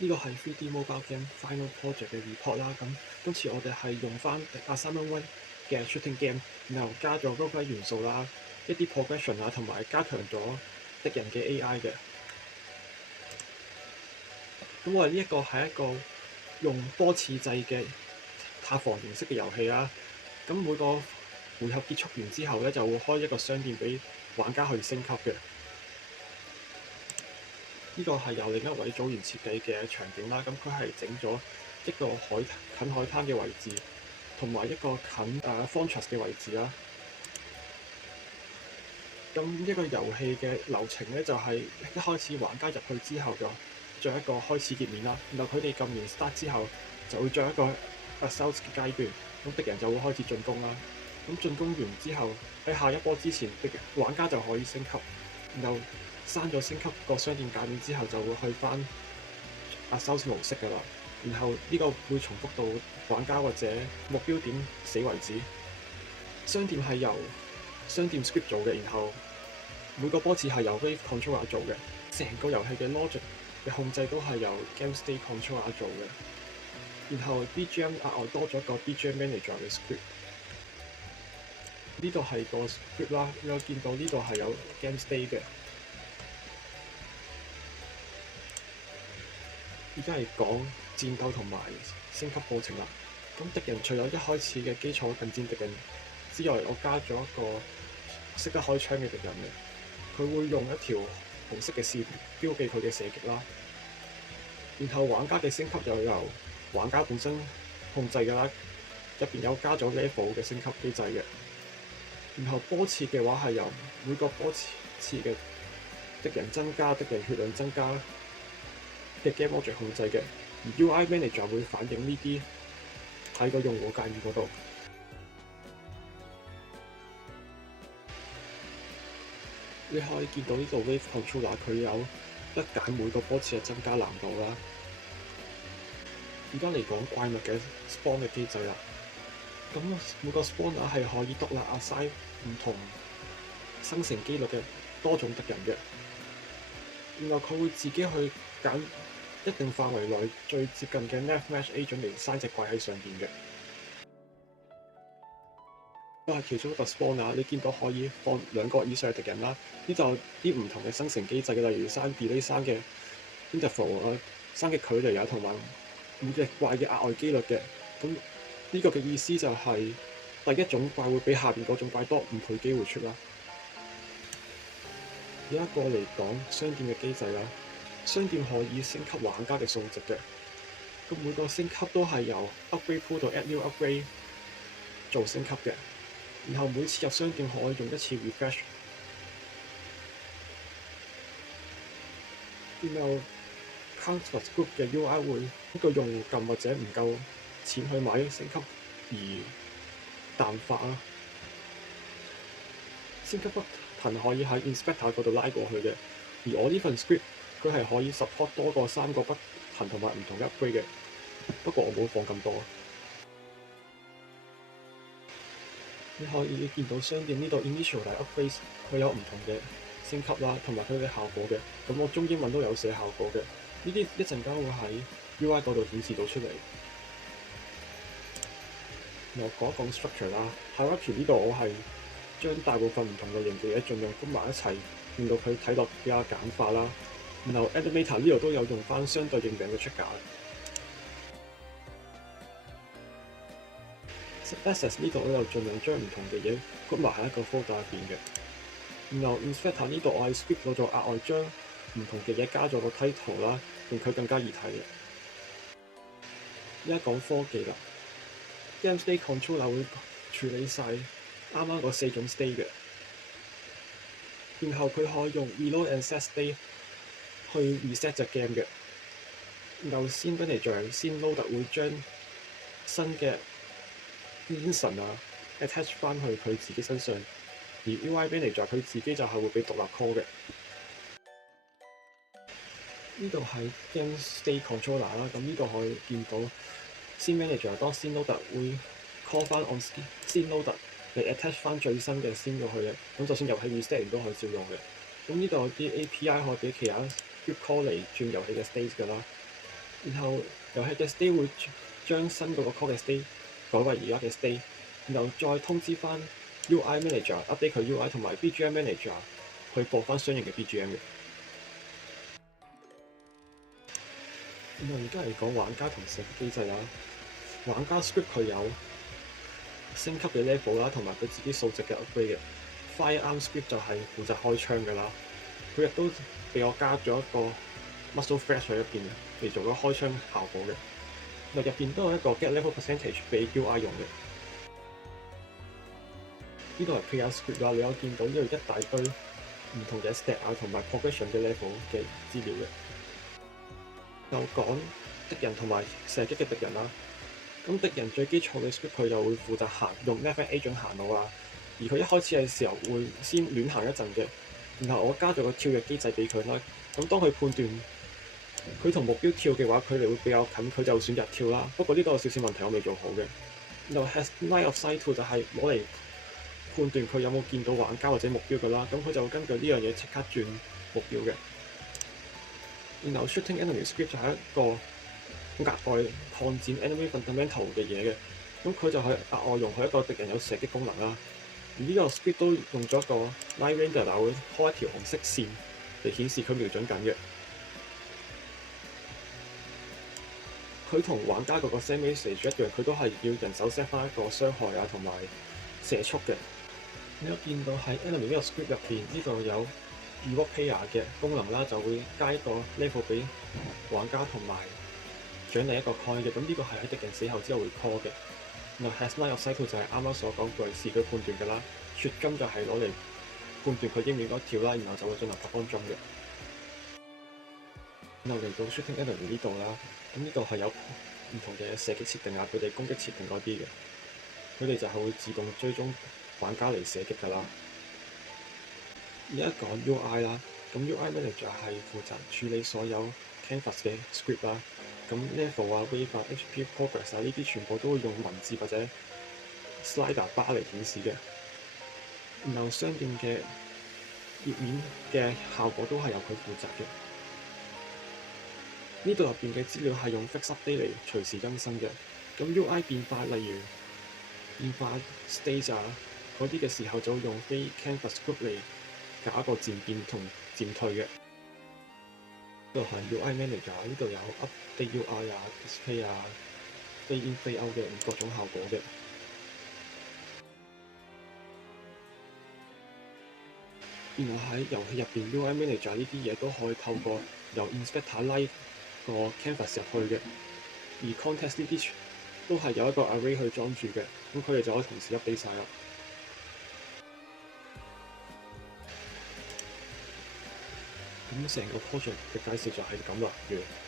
呢個係 3D Mobile Game Final Project 嘅 report 啦。咁今次我哋係用翻 Assignment 1嘅 Shooting Game，然後加咗 roguelike 元素啦，一啲 progression 啊，同埋加強咗敵人嘅 AI 嘅。咁我哋呢一個係一個用多次制嘅塔防形式嘅遊戲啦。咁每個回合結束完之後咧，就會開一個商店俾玩家去升級嘅。呢個係由另一位組員設計嘅場景啦。咁佢係整咗一個近海灘嘅位置，同埋一個近Fortress 嘅位置啦。咁一個遊戲嘅流程咧，就係一開始玩家入去之後就一個開始頁面啦。然後佢哋撳完 Start 之後，就會進一個 Assault 嘅階段。咁敵人就會開始進攻啦。咁進攻完之後，喺下一波之前，玩家就可以升級。然後刪咗升級個商店界面之後，就會去翻Assault 模式㗎啦。然後呢個會重複到玩家或者目標點死為止。商店係由商店 script 做嘅，然後每個波次係由 Wave Controller 做嘅。成個遊戲嘅 logic 嘅控制都係由 Game State Controller 做嘅。然後 BGM 額外多咗個 BGM Manager 嘅 script。呢度係個 script 啦，你有見到呢度係有 Game State 嘅。而家係講戰鬥同埋升級過程啦。咁敵人除咗一開始嘅基礎近戰敵人之外，我加咗一個識得開槍嘅敵人嘅。佢會用一條紅色嘅線標記佢嘅射擊啦。然後玩家嘅升級又由玩家本身控制㗎啦，入邊有加咗 level 嘅升級機制嘅。然後波次嘅話係由每個波次嘅敵人增加、敵人血量增加嘅 game object 控制嘅，而 UI Manager 會反映呢啲喺個用戶界面嗰度。你可以見到呢度 Wave Controller 佢有得揀每個波次嘅增加難度啦。而家嚟講怪物嘅 spawn 嘅機制啦。咁每個 spawner 係可以獨立 assign 唔同生成機率嘅多種敵人嘅。然後佢會自己去揀一定範圍內最接近嘅 Nav Match Agent 嚟生隻怪喺上邊嘅。都係其中一個 spawner，你見到可以放2個以上嘅敵人啦。呢度有啲唔同嘅生成機制嘅，例如生 delay 生嘅 interval 啊，生嘅距離啊，同埋每隻怪嘅額外機率嘅。咁呢個嘅意思就係第一種怪會比下邊嗰種怪多5倍機會出啦。有一個嚟講商店嘅機制啦，商店可以升級玩家嘅數值嘅。咁每個升級都係由 upgrade pool 到 add new upgrade 做升級嘅。然後每次入商店可以用1次 refresh。然後 Countless Group 嘅 UI 會一個用戶撳或者唔夠錢去買升級而淡化啦。升級 button 可以喺 Inspector 嗰度拉過去嘅，而我呢份 script 佢係可以 support 多過3個 button 同埋唔同嘅 upgrade 嘅，不過我冇放咁多。你可以見到商店呢度 initial 同 upgrade 佢有唔同嘅升級啦，同埋佢嘅效果嘅。咁我中英文都有寫效果嘅，呢啲一陣間會喺 UI 嗰度顯示到出嚟。我講一講 structure 啦，hierarchy 呢度我係將大部分唔同類型嘅嘢盡量搬埋一齊，令到佢睇落比較簡化啦。然後 Animator 呢度都有用翻相對應嘅 trigger。Access 呢度我又盡量將唔同嘅嘢 group 埋喺一個 folder 入邊嘅。然後 Inspector 呢度我喺 script 嗰度額外將唔同嘅嘢加咗個 title 啦，令佢更加易睇嘅。而家講科技啦 ，Game State Controller 會處理晒啱啱嗰4種 state 嘅。然後佢可以用 Reload and Set State 去 reset 隻 game 嘅。然後 Scene Manager、Scene Loader 會將新嘅 Instance 啊 attach 翻去佢自己身上，而 UI Manager 佢自己就係會俾獨立 call 嘅。呢度係 Game State Controller 啦，咁呢度可以見到 Scene Manager 當 Scene Loader 會 call 翻 on Scene Loader 嚟 attach 翻最新嘅 scene 過去嘅，咁就算遊戲 reset 完都可以照用嘅。咁呢度有啲 API 可以俾其他 script call 嚟轉遊戲嘅 state 㗎啦。然後遊戲嘅 state 會將新嗰個 call 嘅 state 改為而家嘅 state，然後再通知翻 UI manager update 佢 UI 同埋 BGM manager 去播翻相應嘅 BGM 嘅。然後而家嚟講玩家同射擊機制啦，玩家 script 佢有升級嘅 level 啦，同埋佢自己數值嘅 upgrade 嘅。Firearm script 就係負責開槍嘅啦，佢亦都俾我加咗一個 muscle flash 喺入邊嘅，嚟做咗開槍效果嘅。入邊都有一個 get level percentage 俾 UI 用嘅。呢個係 player script 啦，你有見到呢度一大堆唔同嘅 stat 啊同埋 progression 嘅 level 嘅資料嘅。又講敵人同埋射擊嘅敵人啦，咁敵人最基礎嘅 script 佢就會負責用 left agent 行路啊，而佢一開始嘅時候會先亂行一陣嘅，然後我加咗個跳躍機制俾佢啦。咁當佢判斷佢同目標跳嘅話，距離會比較近，佢就選擇跳啦。不過呢個有少少問題，我未做好嘅。然後 has line of sight to 就係攞嚟判斷佢有冇見到玩家或者目標㗎啦。咁佢就會根據呢樣嘢即刻轉目標嘅。然後 shooting enemy script 就係一個額外擴展 enemy fundamental 嘅嘢嘅。咁佢就係額外容許一個敵人有射擊功能啦。而呢個 script 都用咗一個 line render 會開一條紅色線嚟顯示佢瞄準緊嘅。佢同玩家嗰個 send message 一樣，佢都係要人手 set 翻一個傷害啊同埋射速嘅。你有見到喺 enemy 呢個 script 入邊，呢度有 reward player 嘅功能啦，就會加一個 level 俾玩家同埋獎勵一個 coin 嘅。咁呢個係喺敵人死後之後會 call 嘅。然後 has line of sight 就係啱啱所講句視佢判斷嘅啦。血金就係攞嚟判斷佢應唔應該跳啦，然後就會進行發光中嘅。然後嚟到 shooting enemy 呢度啦，咁呢度係有唔同嘅射擊設定啊，佢哋攻擊設定嗰啲嘅，佢哋就係會自動追蹤玩家嚟射擊㗎啦。而家講 UI 啦，咁 UI manager 係負責處理所有 canvas 嘅 script 啦，咁 level 啊、wave 啊、HP progress 啊呢啲全部都會用文字或者 slider bar 嚟顯示嘅。然後相應嘅頁面嘅效果都係由佢負責嘅。呢度入邊嘅資料係用 fix update 嚟隨時更新嘅。咁 UI 變化，例如變化 stage 啊嗰啲嘅時候，就會用非 canvas script 嚟搞一個漸變同漸退嘅。呢度係 UI manager， 呢度有 update UI 啊、display 啊、fade in fade out 嘅各種效果嘅。然後喺遊戲入邊 UI manager 呢啲嘢都可以透過由 inspector live 個 canvas 入去嘅，而 context 呢啲都係有一個 array 去裝住嘅，咁佢哋就可以同時 update 晒啦。咁成個 project 嘅介紹就係咁啦，完。